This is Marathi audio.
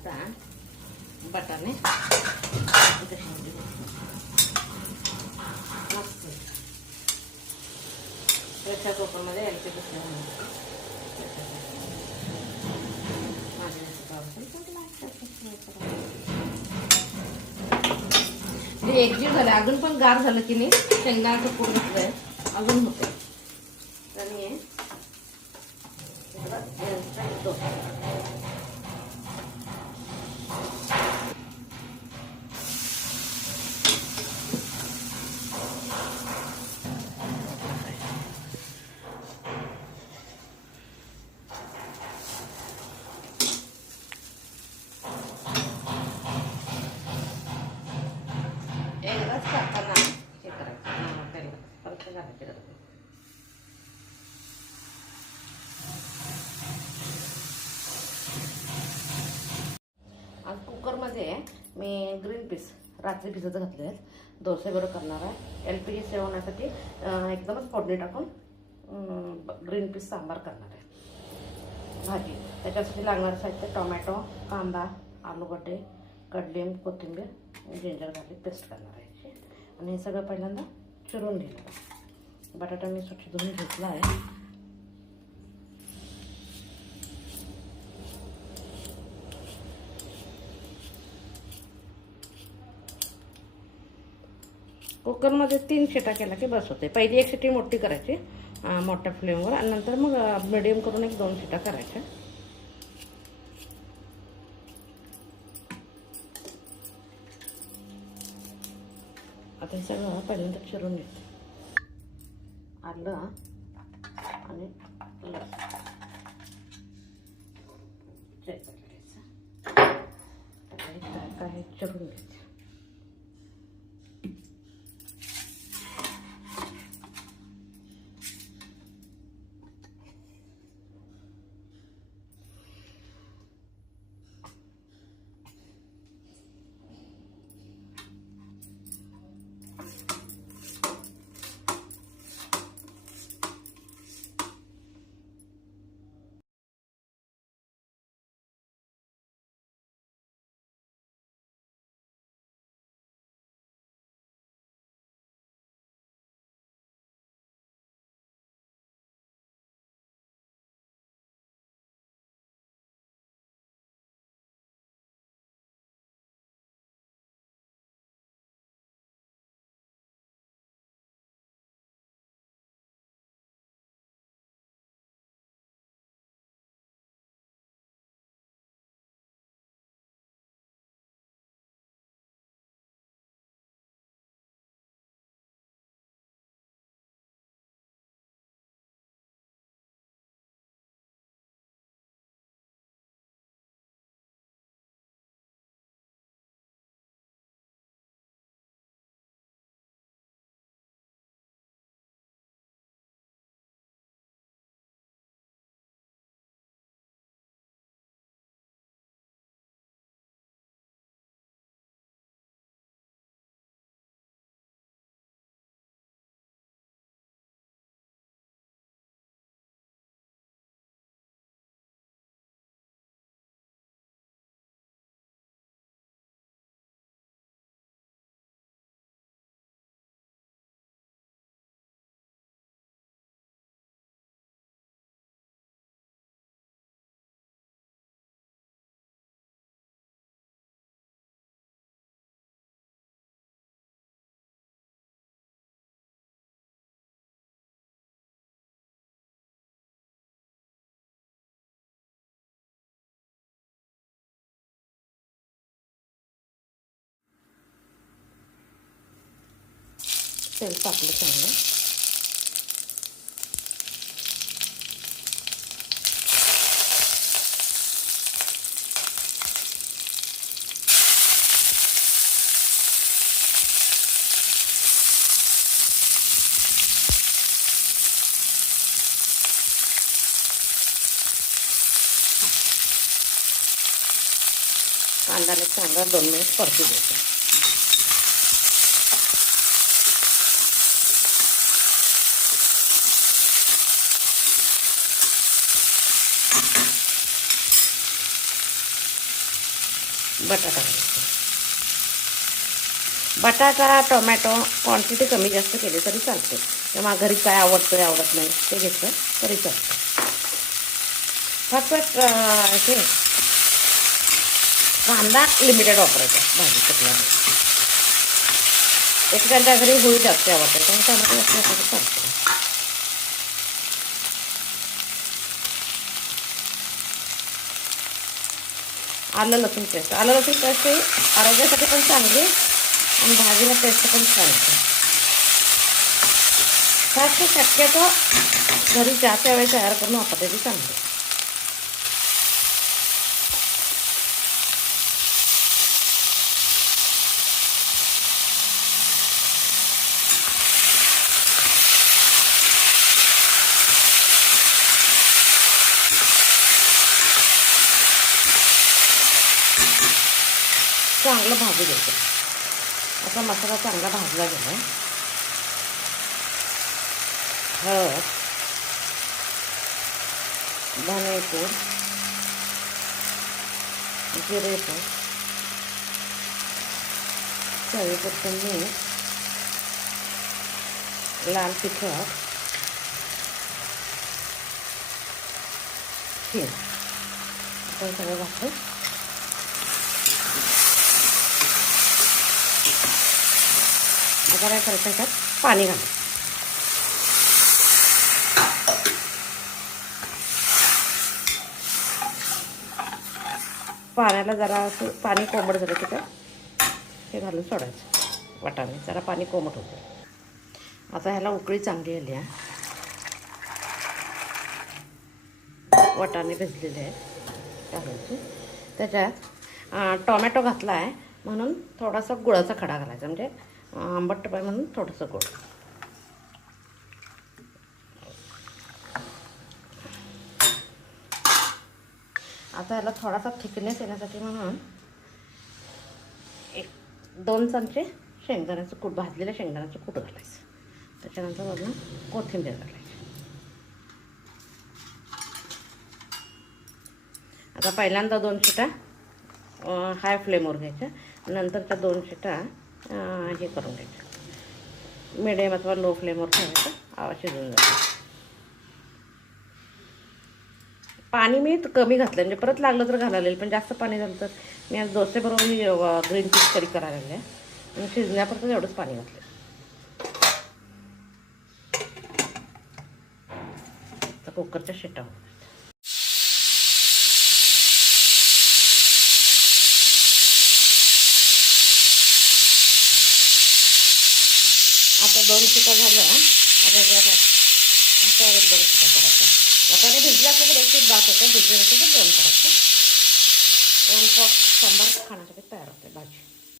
आता बटाणे मस्त प्रेशर कुकरमध्ये एलपी दुसऱ्या एकजीव झालं. अजून पण गार झालं की नाही शेंगदाण्याचं कूट घेतलंय अजून होते. आणि एकदाच टाकताना हे करायचं पहिला परत घालायचं. आज कुकरमध्ये मी ग्रीन पीस रात्री भिजत घातले आहेत. डोसे बरोबर करणार आहे. LPG सेव्ह होण्यासाठी एकदमच फोडणी टाकून ग्रीन पीस सांबार करणार आहे भाजी. त्याच्यासाठी लागणारं साहित्य टोमॅटो, कांदा, आलूगड्डे, कडलिंब, कोथिंबीर, जिंजर गार्लिक पेस्ट करणार आहे. आणि हे सगळं पहिल्यांदा चिरून घेणार आहे. बटाटा मी स्वच्छ धुवून घेतला आहे. कुकरमध्ये 3 शिट्या केला की बस होते. पहिली एक शिट्टी मोठी करायची मोठ्या फ्लेमवर आणि नंतर मग मिडियम करून 1-2 शिट्या करायच्या. आता हे सगळं पहिल्यांदा चिरून घ्यायचं. आलं आणि लसूण काय चिरून घ्यायचं. तेल तापलं चांगलं. कांद्याला चांगला 2 मिनिट परतू द्यायचं. बटाटा घालायचा. बटाटा टोमॅटो क्वांटिटी कमी जास्त केली तरी चालते, किंवा घरी काय आवडतं आवडत नाही ते घेतलं तरी चालतं. फक्त हे कांदा लिमिटेड वापरायचा भाजी कुठल्यामध्ये. एखाद्या घरी होळी जास्त आवडते पण टोमॅटो जास्त वापरायचं चालतं. आलं लसूण पेस्ट ही आरोग्यासाठी पण चांगली आणि भाजीला टेस्ट पण छान येते. फक्त शक्यतो घरी चहाच्या वेळी तयार करून वापरण्याची चांगली. चांगलं भाजू द्यायचं. आता मसाला चांगला भाजला गेला. हळद, धनेपूड, जिरेपूड, चवीपुरतं मीठ, लाल तिखट, हे आपण सगळं घालतो. आता काय करायचं, त्याच्यात पाणी घालायचं. पाण्याला जरा असं पाणी कोमट झालं की हे घालून सोडायचं. वाटाणे जरा पाणी कोमट होतं. आता ह्याला उकळी चांगली आली आहे. वाटाणे भिजलेले आहेत घालायचे. त्याच्यात टोमॅटो घातला आहे म्हणून थोडासा गुळाचा खडा घालायचा, म्हणजे आंबट पाय म्हणून थोडंसं गोड. आता याला थोडासा थिकनेस येण्यासाठी म्हणून 1-2 चमचे शेंगदाण्याचं कूट, भाजलेलं शेंगदाण्याचं कूट घालायचं. त्याच्यानंतर वरून कोथिंबीर घालायची. आता पहिल्यांदा 2 शिट्या हाय फ्लेमवर घ्यायच्या, नंतरच्या 2 शिट्या हे करून घ्यायच्या मिडियम अथवा लो फ्लेमवर ठेवायचं. आवाज शिजून जातो. पाणी मी कमी घातलं, म्हणजे परत लागलं तर घालायला, पण जास्त पाणी झालं तर मी आज डोसेबरोबर मी ग्रीन पीस करी करायला लागले आणि शिजण्यापर्यंत एवढंच पाणी घातलं. तर कुकरच्या शिट्या होतात. आता 2 शिट्या झाल्या. आता त्यावर 2 शिट्या करायच्या. वाटाणे भिजल्या खूप रेसिपी बात होते, भिजले नसेल तर 2 करायचं. 1 पॉट सांबार खाण्यासाठी तयार होते भाजी.